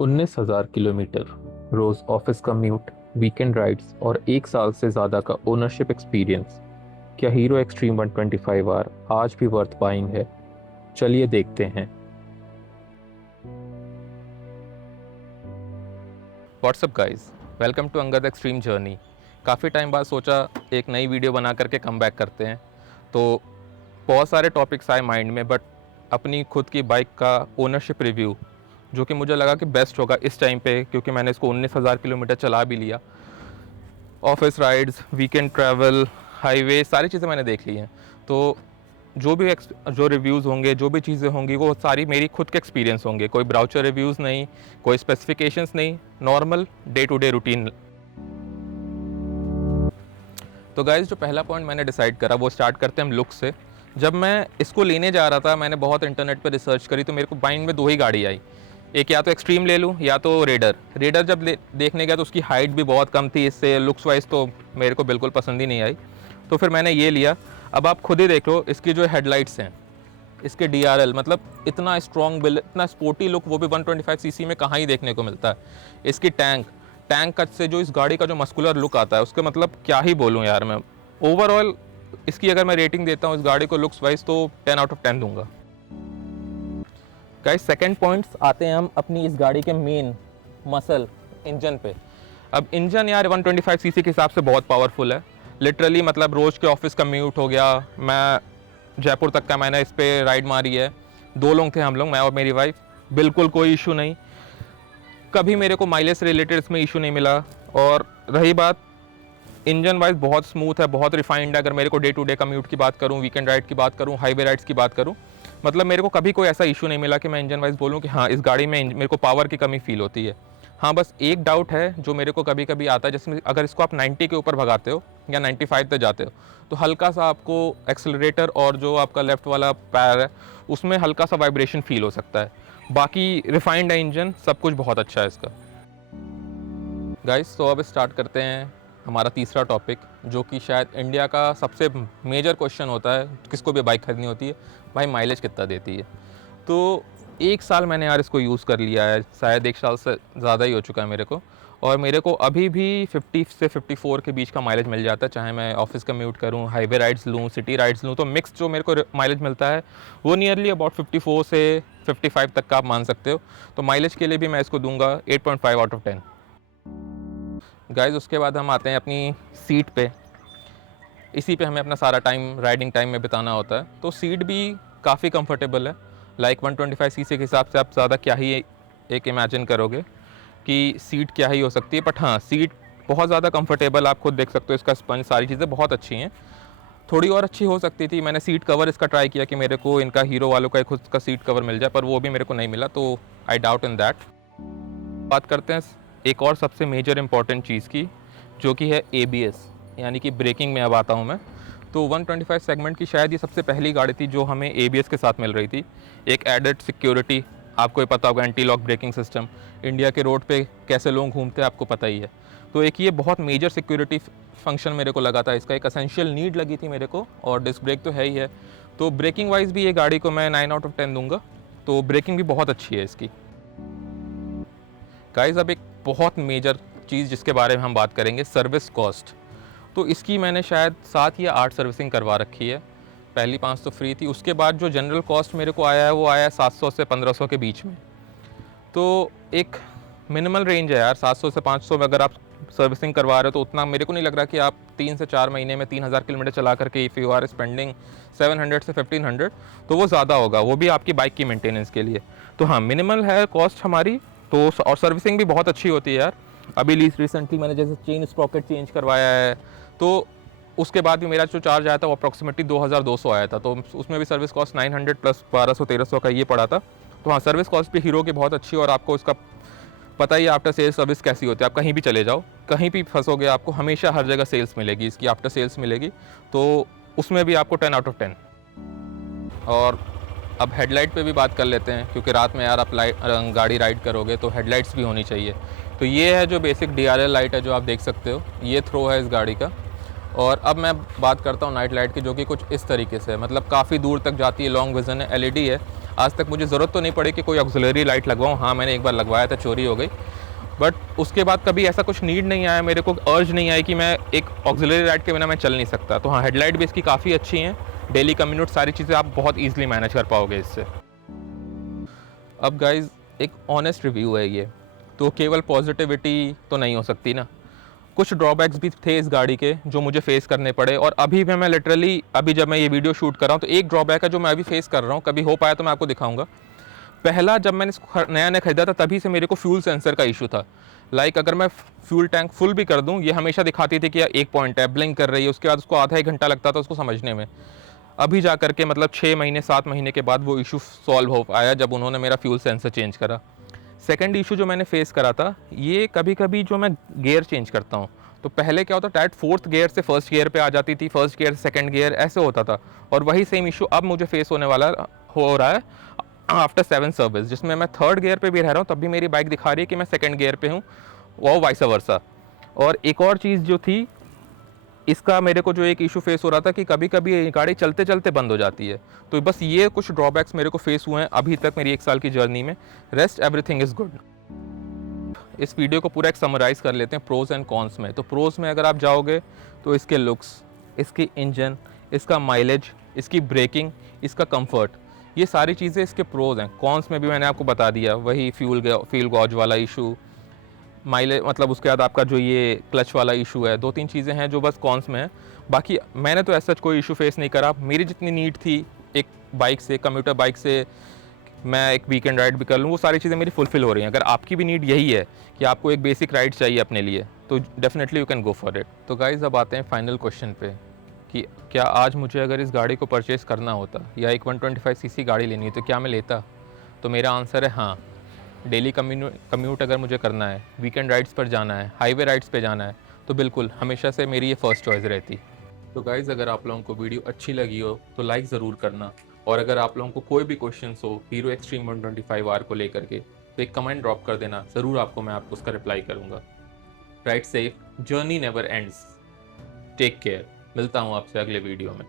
19,000 kilometre, रोज office commute, weekend rides और 1 साल से ज़्यादा का ओनरशिप एक्सपीरियंस। क्या हीरो एक्सट्रीम 125R आज भी वर्थ बाइंग है? चलिए देखते हैं। What's up guys, welcome to Angad Xtreme journey. काफ़ी टाइम बाद सोचा एक नई वीडियो बना करके कम बैक करते हैं। तो बहुत सारे टॉपिक्स आए माइंड में, बट अपनी खुद की बाइक का ओनरशिप रिव्यू जो कि मुझे लगा कि बेस्ट होगा इस टाइम पे, क्योंकि मैंने इसको 19,000 किलोमीटर चला भी लिया। Office rides, weekend travel, highway, सारी चीज़ें मैंने देख ली हैं। तो जो रिव्यूज़ होंगे, जो भी चीज़ें होंगी, वो सारी मेरी खुद के एक्सपीरियंस होंगे। कोई ब्राउचर रिव्यूज़ नहीं, कोई स्पेसिफिकेशंस नहीं, normal day to day routine. तो गाइज़, जो पहला पॉइंट मैंने डिसाइड करा वो स्टार्ट करते हैं हम लुक से। जब मैं इसको लेने जा रहा था, मैंने बहुत इंटरनेट पर रिसर्च करी, तो मेरे को माइंड में दो ही गाड़ी आई। एक या तो एक्सट्रीम ले लूँ या तो रेडर। रेडर जब देखने गया तो उसकी हाइट भी बहुत कम थी, इससे लुक्स वाइज तो मेरे को बिल्कुल पसंद ही नहीं आई। तो फिर मैंने ये लिया। अब आप खुद ही देख लो, इसकी जो हेडलाइट्स हैं, इसके DRL, मतलब इतना स्ट्रॉन्ग बिल, इतना स्पोर्टी लुक, वो भी 125 सीसी में कहाँ ही देखने को मिलता है। इसकी टैंक कट से जो इस गाड़ी का जो मस्कुलर लुक आता है, उसके मतलब क्या ही बोलूँ यार मैं। ओवरऑल इसकी अगर मैं रेटिंग देता हूँ इस गाड़ी को लुक्स वाइज, तो 10 आउट ऑफ 10 दूंगा। गाइस, सेकंड पॉइंट्स आते हैं हम अपनी इस गाड़ी के मेन मसल इंजन पे। अब इंजन यार 125 सीसी के हिसाब से बहुत पावरफुल है। लिटरली मतलब रोज़ के ऑफिस कम्यूट हो गया, मैं जयपुर तक का मैंने इस पर राइड मारी है। 2 लोग थे हम लोग, मैं और मेरी वाइफ। बिल्कुल कोई इशू नहीं, कभी मेरे को माइलेज से रिलेटेड इसमें इशू नहीं मिला। और रही बात इंजन वाइज, बहुत स्मूथ है, बहुत रिफाइंड है। अगर मेरे को डे टू डे कम्यूट की बात करूँ, वीकेंड राइड की बात करूँ, हाईवे राइड्स की बात करूँ, मतलब मेरे को कभी कोई ऐसा इशू नहीं मिला कि मैं इंजन वाइज बोलूँ कि हाँ इस गाड़ी में मेरे को पावर की कमी फील होती है। हाँ, बस एक डाउट है जो मेरे को कभी कभी आता है, जिसमें अगर इसको आप 90 के ऊपर भगाते हो या 95 तक जाते हो, तो हल्का सा आपको एक्सेलरेटर और जो आपका लेफ्ट वाला पैर है उसमें हल्का सा वाइब्रेशन फील हो सकता है। बाकी रिफाइंड है इंजन, सब कुछ बहुत अच्छा है इसका। गाइस, तो अब स्टार्ट करते हैं हमारा तीसरा टॉपिक, जो कि शायद इंडिया का सबसे मेजर क्वेश्चन होता है किसको भी बाइक खरीदनी होती है, भाई माइलेज कितना देती है। तो 1 साल मैंने यार इसको यूज़ कर लिया है, शायद 1 साल से ज़्यादा ही हो चुका है मेरे को। और मेरे को अभी भी 50 से 54 के बीच का माइलेज मिल जाता है, चाहे मैं ऑफिस कम्यूट करूं, हाईवे राइड्स लूं, सिटी राइड्स लूं। तो मिक्स जो मेरे को माइलेज मिलता है वो नियरली अबाउट 54 से 55 तक का आप मान सकते हो। तो माइलेज के लिए भी मैं इसको दूंगा 8.5 आउट ऑफ 10। गाइस, उसके बाद हम आते हैं अपनी सीट पे। इसी पे हमें अपना सारा टाइम राइडिंग टाइम में बिताना होता है। तो सीट भी काफ़ी कंफर्टेबल है। लाइक 125 सीसी के हिसाब से आप ज़्यादा क्या ही एक इमेजिन करोगे कि सीट क्या ही हो सकती है। बट हाँ, सीट बहुत ज़्यादा कंफर्टेबल, आप खुद देख सकते हो। इसका स्पंज, सारी चीज़ें बहुत अच्छी हैं। थोड़ी और अच्छी हो सकती थी। मैंने सीट कवर इसका ट्राई किया कि मेरे को इनका हीरो वालों का खुद का सीट कवर मिल जाए, पर वो भी मेरे को नहीं मिला। तो आई डाउट इन दैट। बात करते हैं एक और सबसे मेजर इंपॉर्टेंट चीज़ की, जो कि है ABS, यानी कि ब्रेकिंग में अब आता हूँ मैं। तो 125 सेगमेंट की शायद ये सबसे पहली गाड़ी थी जो हमें ABS के साथ मिल रही थी। एक एडेड सिक्योरिटी, आपको ये पता होगा, anti lock braking system. India के रोड पे कैसे लोग घूमते हैं आपको पता ही है। तो एक ये बहुत मेजर सिक्योरिटी फंक्शन मेरे को लगा था, इसका एक असेंशियल नीड लगी थी मेरे को। और डिस्क ब्रेक तो है ही है। तो ब्रेकिंग वाइज भी ये गाड़ी को मैं 9 आउट ऑफ 10 दूंगा। तो ब्रेकिंग भी बहुत अच्छी है इसकी। गाइस, अब एक बहुत मेजर चीज़ जिसके बारे में हम बात करेंगे, सर्विस कॉस्ट। तो इसकी मैंने शायद 7 या 8 सर्विसिंग करवा रखी है। पहली 5 तो फ्री थी, उसके बाद जो जनरल कॉस्ट मेरे को आया है वो आया है 700 से 1500 के बीच में। तो एक मिनिमल रेंज है यार, 700 से 500 में अगर आप सर्विसिंग करवा रहे हो, तो उतना मेरे को नहीं लग रहा कि आप 3 से 4 महीने में 3000 किलोमीटर चला करके इफ़ यू आर स्पेंडिंग 700 से 1500, तो वो ज़्यादा होगा, वो भी आपकी बाइक की मेंटेनेंस के लिए। तो हाँ, मिनिमल है कॉस्ट हमारी। तो और सर्विसिंग भी बहुत अच्छी होती है यार। अभी रिसेंटली मैंने जैसे चेन स्प्रॉकेट चेंज करवाया है, तो उसके बाद भी मेरा जो चार्ज आया था वो अप्रॉक्सीमेटली 2200 आया था। तो उसमें भी सर्विस कॉस्ट 900 प्लस 1200-1300 का ये पड़ा था। तो हाँ, सर्विस कॉस्ट भी हीरो की बहुत अच्छी है। और आपको इसका पता ही है आफ्टर सेल्स सर्विस कैसी होती है। आप कहीं भी चले जाओ, कहीं भी फंसोगे, आपको हमेशा हर जगह सेल्स मिलेगी, इसकी आफ्टर सेल्स मिलेगी। तो उसमें भी आपको 10 आउट ऑफ 10। और अब हेडलाइट पे भी बात कर लेते हैं, क्योंकि रात में यार आप गाड़ी राइड करोगे तो हेडलाइट्स भी होनी चाहिए। तो ये है जो बेसिक DRL लाइट है जो आप देख सकते हो, ये थ्रो है इस गाड़ी का। और अब मैं बात करता हूँ नाइट लाइट की, जो कि कुछ इस तरीके से है, मतलब काफ़ी दूर तक जाती है, लॉन्ग विज़न है, LED है। आज तक मुझे ज़रूरत तो नहीं पड़ी कि कोई ऑक्सिलरी लाइट लगवाऊँ। हाँ, मैंने एक बार लगवाया था, चोरी हो गई, बट उसके बाद कभी ऐसा कुछ नीड नहीं आया, मेरे को अर्ज नहीं आई कि मैं एक ऑक्सिलरी लाइट के बिना मैं चल नहीं सकता। तो हाँ, हेडलाइट भी इसकी काफ़ी अच्छी हैं, डेली कम्यूट सारी चीज़ें आप बहुत ईजिली मैनेज कर पाओगे इससे। अब गाइज़ एक ऑनेस्ट रिव्यू है ये, तो केवल पॉजिटिविटी तो नहीं हो सकती ना, कुछ ड्रॉबैक्स भी थे इस गाड़ी के जो मुझे फेस करने पड़े। और अभी भी मैं लिटरली अभी जब मैं ये वीडियो शूट कर रहा हूँ तो एक ड्रॉबैक है जो मैं अभी फेस कर रहा हूँ, कभी हो पाया तो मैं आपको दिखाऊंगा। पहला जब मैंने इसको नया नया खरीदा था तभी से मेरे को फ्यूल सेंसर का इशू था। लाइक अगर मैं फ्यूल टैंक फुल भी कर दूं, ये हमेशा दिखाती थी कि यार 1 पॉइंट है, ब्लिंक कर रही है, उसके बाद उसको आधा 1 घंटा लगता था उसको समझने में। अभी जा करके मतलब 6 महीने 7 महीने के बाद वो इशू सॉल्व हो पाया जब उन्होंने मेरा फ्यूल सेंसर चेंज करा। सेकंड इशू जो मैंने फेस करा था, ये कभी कभी जो मैं गियर चेंज करता हूँ, तो पहले क्या होता था, डायरेक्ट 4th गियर से 1st गियर पे आ जाती थी, 1st गियर से 2nd गियर, ऐसे होता था। और वही सेम इशू अब मुझे फेस होने वाला हो रहा है आफ्टर 7 सर्विस, जिसमें मैं 3rd गियर पे भी रह रहा हूँ तब भी मेरी बाइक दिखा रही है कि मैं 2nd गियर पे हूँ, वो वाइस वर्सा। और एक और चीज़ जो थी इसका, मेरे को जो एक इशू फेस हो रहा था कि कभी कभी गाड़ी चलते चलते बंद हो जाती है। तो बस ये कुछ ड्रॉबैक्स मेरे को फेस हुए हैं अभी तक मेरी 1 साल की जर्नी में। Rest everything is good. इस वीडियो को पूरा एक समराइज़ कर लेते हैं प्रोज़ एंड कॉन्स में। तो प्रोज़ में अगर आप जाओगे तो इसके लुक्स, इसकी इंजन, इसका माइलेज, इसकी ब्रेकिंग, इसका कंफर्ट, ये सारी चीज़ें इसके प्रोज़ हैं। कॉन्स में भी मैंने आपको बता दिया, वही फ्यूल गॉज वाला इशू, माइलेज, मतलब उसके बाद आपका जो ये क्लच वाला इशू है, 2-3 चीज़ें हैं जो बस कॉन्स में है। बाकी मैंने तो ऐसा कोई इशू फेस नहीं करा। मेरी जितनी नीड थी एक बाइक से, कम्यूटर बाइक से मैं एक वीकेंड राइड भी कर लूँ, वो सारी चीज़ें मेरी फुलफ़िल हो रही हैं। अगर आपकी भी नीड यही है कि आपको एक बेसिक राइड चाहिए अपने लिए, तो definitely you can go for it. तो गाइज़ अब आते हैं फाइनल क्वेश्चन पे कि क्या आज मुझे अगर इस गाड़ी को परचेज़ करना होता या एक 125 सीसी गाड़ी लेनी है तो क्या मैं लेता? तो मेरा आंसर है हाँ। डेली कम्यूट अगर मुझे करना है, वीकेंड राइड्स पर जाना है, हाईवे राइड्स पे जाना है, तो बिल्कुल हमेशा से मेरी ये फर्स्ट चॉइस रहती। तो गाइज़ अगर आप लोगों को वीडियो अच्छी लगी हो तो लाइक ज़रूर करना, और अगर आप लोगों को कोई भी क्वेश्चन हो हीरो एक्सट्रीम 125R को लेकर के तो एक कमेंट ड्रॉप कर देना, ज़रूर आपको उसका रिप्लाई करूँगा। Ride safe, journey never ends, take care. मिलता हूँ आपसे अगले वीडियो में।